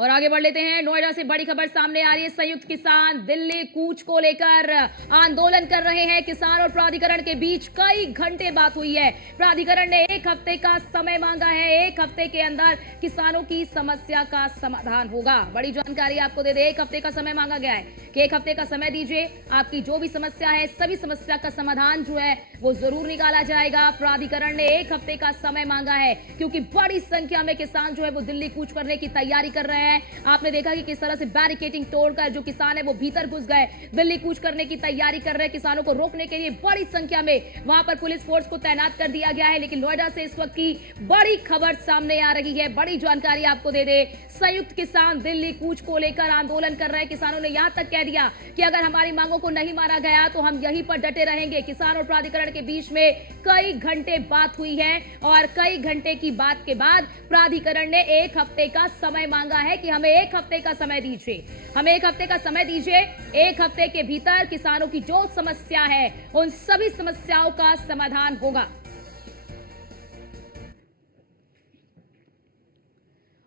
और आगे बढ़ लेते हैं। नोएडा से बड़ी खबर सामने आ रही है। संयुक्त किसान दिल्ली कूच को लेकर आंदोलन कर रहे हैं। किसान और प्राधिकरण के बीच कई घंटे बात हुई है। प्राधिकरण ने 1 हफ्ते का समय मांगा है। 1 हफ्ते के अंदर किसानों की समस्या का समाधान होगा। बड़ी जानकारी आपको दे दे, 1 हफ्ते का समय मांगा गया है कि 1 हफ्ते का समय दीजिए, आपकी जो भी समस्या है सभी समस्या का समाधान जो है वो जरूर निकाला जाएगा। प्राधिकरण ने 1 हफ्ते का समय मांगा है क्योंकि बड़ी संख्या में किसान जो है वो दिल्ली कूच करने की तैयारी कर रहे हैं। आपने देखा कि किस तरह से बैरिकेडिंग तोड़कर जो किसान है वो भीतर घुस गए, दिल्ली कूच करने की तैयारी कर रहे हैं। किसानों को रोकने के लिए बड़ी संख्या में वहां पर पुलिस फोर्स को तैनात कर दिया गया है। लेकिन नोएडा से इस वक्त की बड़ी खबर सामने आ रही है। बड़ी जानकारी आपको दे दे, संयुक्त किसान दिल्ली कूच को लेकर आंदोलन कर रहे हैं। किसानों ने यहां तक कह दिया कि अगर हमारी मांगों को नहीं माना गया तो हम यहीं पर डटे रहेंगे। किसान और प्राधिकरण के बीच में कई घंटे बात हुई है और कई घंटे की बात के बाद प्राधिकरण ने 1 हफ्ते का समय मांगा है कि हमें 1 हफ्ते का समय दीजिए, हमें 1 हफ्ते का समय दीजिए। 1 हफ्ते के भीतर किसानों की जो समस्या है उन सभी समस्याओं का समाधान होगा।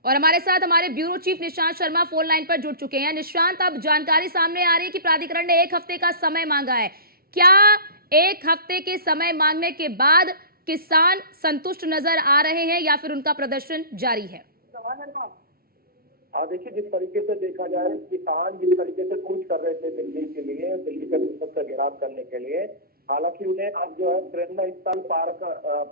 और हमारे साथ हमारे bureau chief Nishant Sharma phone line पर जुड़ चुके हैं। निशांत, अब जानकारी सामने आ रही है कि प्राधिकरण ने 1 हफ्ते का समय मांगा है। क्या 1 हफ्ते के समय मांगने के बाद किसान संतुष्ट नजर आ रहे हैं या फिर उनका प्रदर्शन जारी है? हाँ, देखिए, जिस तरीके से देखा जाए, किसान जिस तरीके से कूच कर रहे थे दिल्ली के लिए, दिल्ली के सबसे घेराव करने के लिए, हालांकि उन्हें अब जो है प्रेरणा स्थल पार्क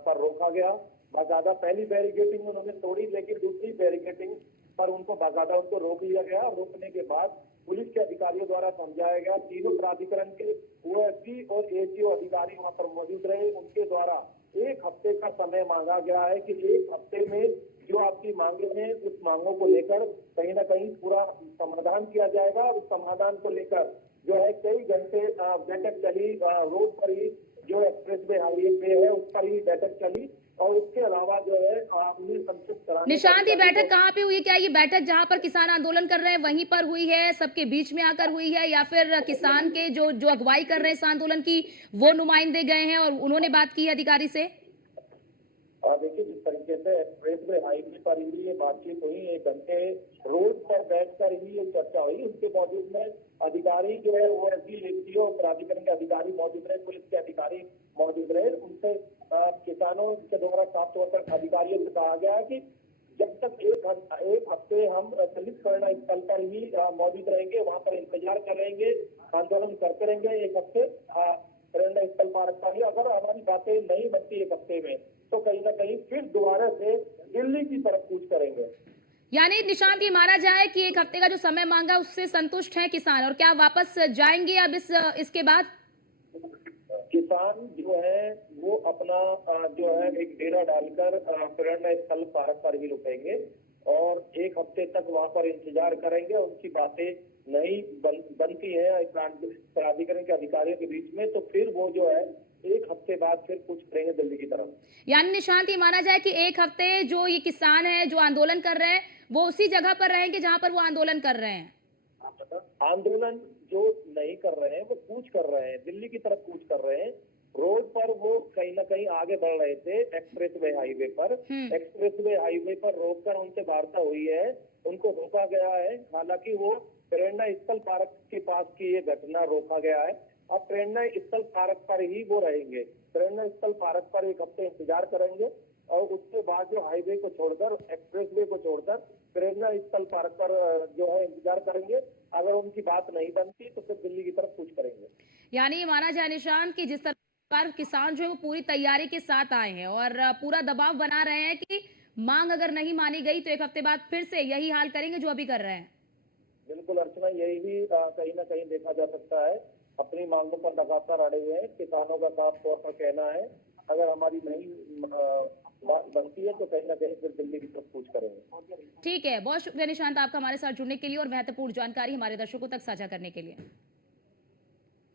पर रोका गया। बाकायदा पहली बैरिकेडिंग उन्होंने तोड़ी, लेकिन दूसरी बैरिकेडिंग पर उनको बाकायदा उनको रोक लिया गया। रोकने के बाद पुलिस के अधिकारियों द्वारा समझाया गया। तीनों प्राधिकरण के ओएसडी और एसीओ अधिकारी वहां पर मौजूद रहे। उनके द्वारा 1 हफ्ते का समय मांगा गया है कि 1 हफ्ते में जो आपकी मांगे हैं उस मांगों को लेकर कहीं ना कहीं पूरा समाधान किया जाएगा। और उस समाधान को लेकर जो है कई घंटे बैठक चली। रोड पर ही जो एक्सप्रेस वे हाईवे पे है उस पर ही बैठक चली। और उसके अलावा जो है उन्हें संतुष्ट कराने निशांत, ये बैठक कहाँ पे हुई? क्या ये बैठक जहां पर किसान आंदोलन कर रहे हैं वहीं पर हुई है, सबके बीच में आकर हुई है, या फिर किसान के जो जो अगुवाई कर रहे हैं इस आंदोलन की वो नुमाइंदे गए हैं और उन्होंने बात की है अधिकारी से? देखिए, जिस तरीके से एक्सप्रेस वे हाईवे पर ही ये बातचीत हुई, 1 घंटे रोड पर बैठकर ही ये चर्चा हुई। उसके मौजूद में अधिकारी जो है वो एसीओ प्राधिकरण के अधिकारी मौजूद रहे, पुलिस के अधिकारी मौजूद रहे। उनसे किसानों के द्वारा साफ तौर पर अधिकारियों से कहा गया है कि जब तक 1 हफ्ते हम दलित प्रेरणा स्थल पर ही मौजूद रहेंगे, वहां पर इंतजार करेंगे, आंदोलन करते रहेंगे 1 हफ्ते प्रेरणा स्थल पार्क पर ही। अगर हमारी बातें नहीं बनती 1 हफ्ते में तो कहीं ना कहीं फिर दोबारा से दिल्ली की तरफ कूच करेंगे। यानी निशांत, ये माना जाए कि 1 हफ्ते का जो समय मांगा उससे संतुष्ट है किसान, और क्या वापस जाएंगे अब इसके बाद? किसान जो है वो अपना जो है एक डेरा डालकर प्रेरणा स्थल पार्क पर ही रुकेंगे और 1 हफ्ते तक वहां पर इंतजार करेंगे। उनकी बातें नहीं बनती है प्राधिकरण के अधिकारियों के बीच में तो फिर वो जो है 1 हफ्ते बाद फिर कुछ करेंगे दिल्ली की तरफ। यानी निशांत, ये माना जाए कि 1 हफ्ते जो ये किसान है जो आंदोलन कर रहे हैं वो उसी जगह पर रहेंगे जहां पर वो आंदोलन कर रहे हैं? आंदोलन जो नहीं कर रहे हैं वो कूच कर रहे हैं, दिल्ली की तरफ कूच कर रहे हैं। रोड पर वो कहीं ना कहीं आगे बढ़ रहे थे एक्सप्रेसवे हाईवे पर। एक्सप्रेसवे हाईवे पर रोककर उनसे वार्ता हुई है, उनको रोका गया है। हालांकि वो प्रेरणा स्थल पार्क के पास की ये घटना रोका गया है। अब प्रेरणा स्थल पार्क पर ही वो रहेंगे। प्रेरणा स्थल पार्क पर 1 हफ्ते इंतजार करेंगे और उसके बाद जो हाईवे को छोड़कर एक्सप्रेसवे को छोड़कर प्रेरणा स्थल पार्क पर जो है इंतजार करेंगे। अगर उनकी बात नहीं बनती तो फिर दिल्ली की तरफ कूच करेंगे। यानी ये माना जाए निशांत कि जिस तरह पर किसान जो है वो पूरी तैयारी के साथ आए हैं और पूरा दबाव बना रहे हैं कि मांग अगर नहीं मानी गई तो 1 हफ्ते बाद फिर से यही हाल करेंगे जो अभी कर रहे हैं। बिल्कुल अर्चना, यही भी कहीं ना कहीं देखा जा सकता है। अपनी मांगों पर लगातार अड़े हुए हैं। किसानों का साफ तौर पर कहना है अगर हमारी नहीं बात बनती है तो कहीं ना कहीं फिर दिल्ली की तरफ कूच करेंगे। ठीक है, बहुत शुक्रिया निशांत आपका हमारे साथ जुड़ने के लिए और महत्वपूर्ण जानकारी हमारे दर्शकों तक साझा करने के लिए।